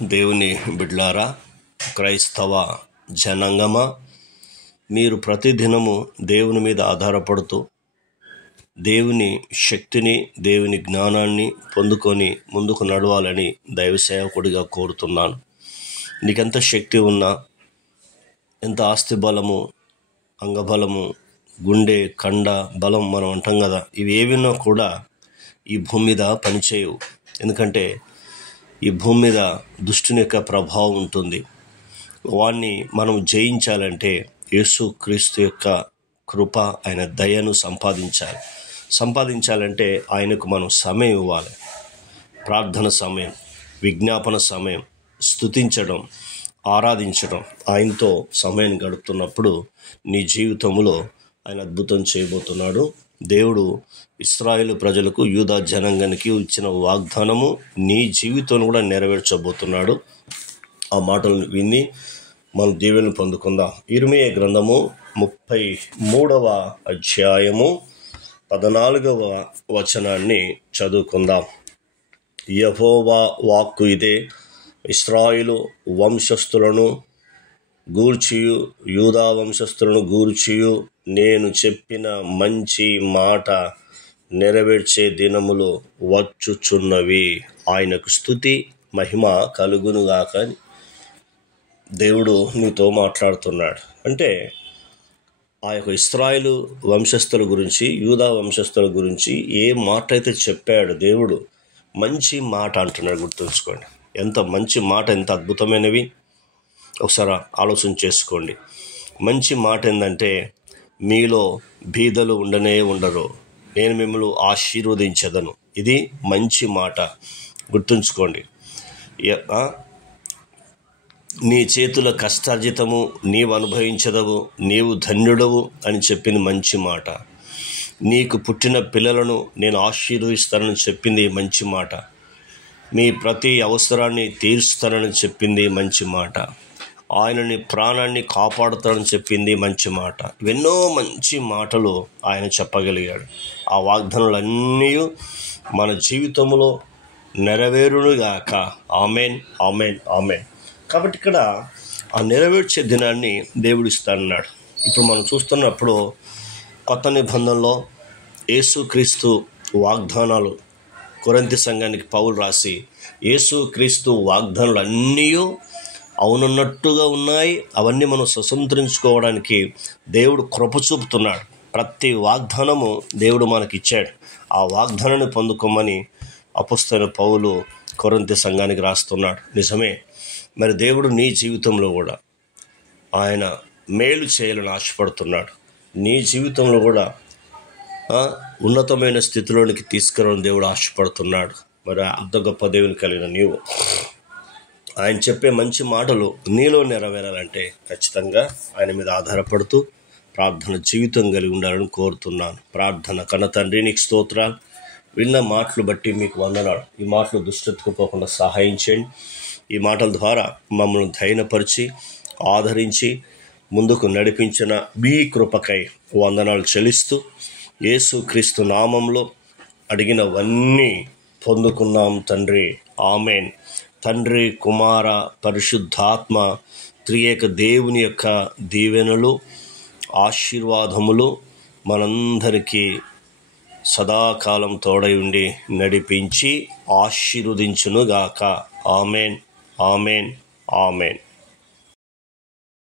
దేవుని బిడ్లారా, క్రైస్తవ జనాంగమా, మీరు ప్రతిదినము దేవుని మీద ఆధారపడుతూ దేవుని శక్తిని, దేవుని జ్ఞానాన్ని పొందుకొని ముందుకు నడవాలని దైవ సేవకుడిగా కోరుతున్నాను. నీకెంత శక్తి ఉన్నా, ఎంత ఆస్తి బలము, అంగబలము, గుండె కండ బలం మనం అంటాం కదా, ఇవి ఏవిన్నా కూడా ఈ భూమి మీద పనిచేయవు. ఎందుకంటే ఈ భూమి మీద దుష్టుని యొక్క ప్రభావం ఉంటుంది. వాణ్ణి మనం జయించాలంటే యేసు క్రీస్తు యొక్క కృప, ఆయన దయను సంపాదించాలంటే ఆయనకు మనం సమయం ఇవ్వాలి. ప్రార్థన సమయం, విజ్ఞాపన సమయం, స్తుతించడం, ఆరాధించడం, ఆయనతో సమయం గడుపుతున్నప్పుడు నీ జీవితంలో ఆయన అద్భుతం చేయబోతున్నాడు. దేవుడు ఇశ్రాయేలు ప్రజలకు, యూదా జనాంగానికి ఇచ్చిన వాగ్దానము నీ జీవితంలో కూడా నెరవేర్చబోతున్నాడు. ఆ మాటలను విని మనం దీవెనలు పొందుకుందాం. ఇర్మీయా గ్రంథము 33వ అధ్యాయము 14వ వచనాన్ని చదువుకుందాం. యెహోవా వాక్కు ఇదే, ఇశ్రాయేలు వంశస్థులను గూర్చియు యూదా వంశస్థులను గూర్చియు నేను చెప్పిన మంచి మాట నెరవేర్చే దినములు వచ్చుచున్నవి. ఆయనకు స్తుతి మహిమ కలుగునుగాక అని దేవుడు నీతో మాట్లాడుతున్నాడు. అంటే ఆ యొక్క ఇశ్రాయేలు వంశస్థుల గురించి, యూదా వంశస్థుల గురించి ఏ మాట అయితే చెప్పాడు దేవుడు, మంచి మాట అంటున్నాడు. గుర్తుంచుకోండి, ఎంత మంచి మాట, ఎంత అద్భుతమైనవి ఒకసారి ఆలోచన చేసుకోండి. మంచి మాట ఏంటంటే, మీలో బీదలు ఉండరు, నేను మిమ్మల్ని ఆశీర్వదించదను. ఇది మంచి మాట. గుర్తుంచుకోండి, నీ చేతుల కష్టార్జితము నీవు అనుభవించదవు, నీవు ధన్యుడవు అని చెప్పింది మంచి మాట. నీకు పుట్టిన పిల్లలను నేను ఆశీర్వదిస్తానని చెప్పింది మంచి మాట. మీ ప్రతి అవసరాన్ని తీరుస్తానని చెప్పింది మంచి మాట. ఆయన నీ ప్రాణాన్ని కాపాడుతాడని చెప్పింది మంచి మాట. ఎన్నో మంచి మాటలు ఆయన చెప్పగలిగాడు. ఆ వాగ్దానాలన్నీ మన జీవితంలో నెరవేరునుగాక. Amen, amen, amen. కాబట్టి ఇక్కడ ఆ నెరవేర్చే దినాన్ని దేవుడు ఇస్తానన్నాడు. ఇప్పుడు మనం చూస్తున్నప్పుడు కొత్త నిబంధనలో యేసుక్రీస్తు వాగ్దానాలు కొరింథీ సంఘానికి పౌలు రాసి, యేసుక్రీస్తు వాగ్దానాలు అన్నీ అవునన్నట్టుగా ఉన్నాయి. అవన్నీ మనం స్వతంత్రించుకోవడానికి దేవుడు కృప చూపుతున్నాడు. ప్రతి వాగ్దానము దేవుడు మనకిచ్చాడు. ఆ వాగ్దానాన్ని పొందుకోమని అపొస్తలుడైన పౌలు కొరింథీ సంఘానికి రాస్తున్నాడు. నిజమే, మరి దేవుడు నీ జీవితంలో కూడా ఆయన మేలు చేయాలని ఆశపడుతున్నాడు. నీ జీవితంలో కూడా ఉన్నతమైన స్థితిలోనికి తీసుకురావాలని దేవుడు ఆశపడుతున్నాడు. మరి అంత గొప్ప దేవుని కలిగిన నీవు ఆయన చెప్పే మంచి మాటలు నీలో నెరవేరాలంటే ఖచ్చితంగా ఆయన మీద ఆధారపడుతూ ప్రార్థన జీవితం కలిగి ఉండాలని కోరుతున్నాను. ప్రార్థన. కన్న తండ్రి, నీకు స్తోత్రాలు. విన్న మాటలు బట్టి మీకు వందనాలు. ఈ మాటలు దుష్టతకు పోకుండా సహాయం చేయండి. ఈ మాటల ద్వారా మమ్మల్ని ధైర్యపరిచి ఆదరించి ముందుకు నడిపించిన మీ కృపకై వందనాలు చెల్లిస్తూ యేసుక్రీస్తు నామంలో అడిగినవన్నీ పొందుకున్నాం తండ్రి. ఆమెన్. తండ్రి, కుమార, పరిశుద్ధాత్మ త్రియేక దేవుని యొక్క దీవెనలు, ఆశీర్వాదములు మనందరికీ సదాకాలం తోడై ఉండి నడిపించి ఆశీర్వదించునుగాక. Amen, amen, amen.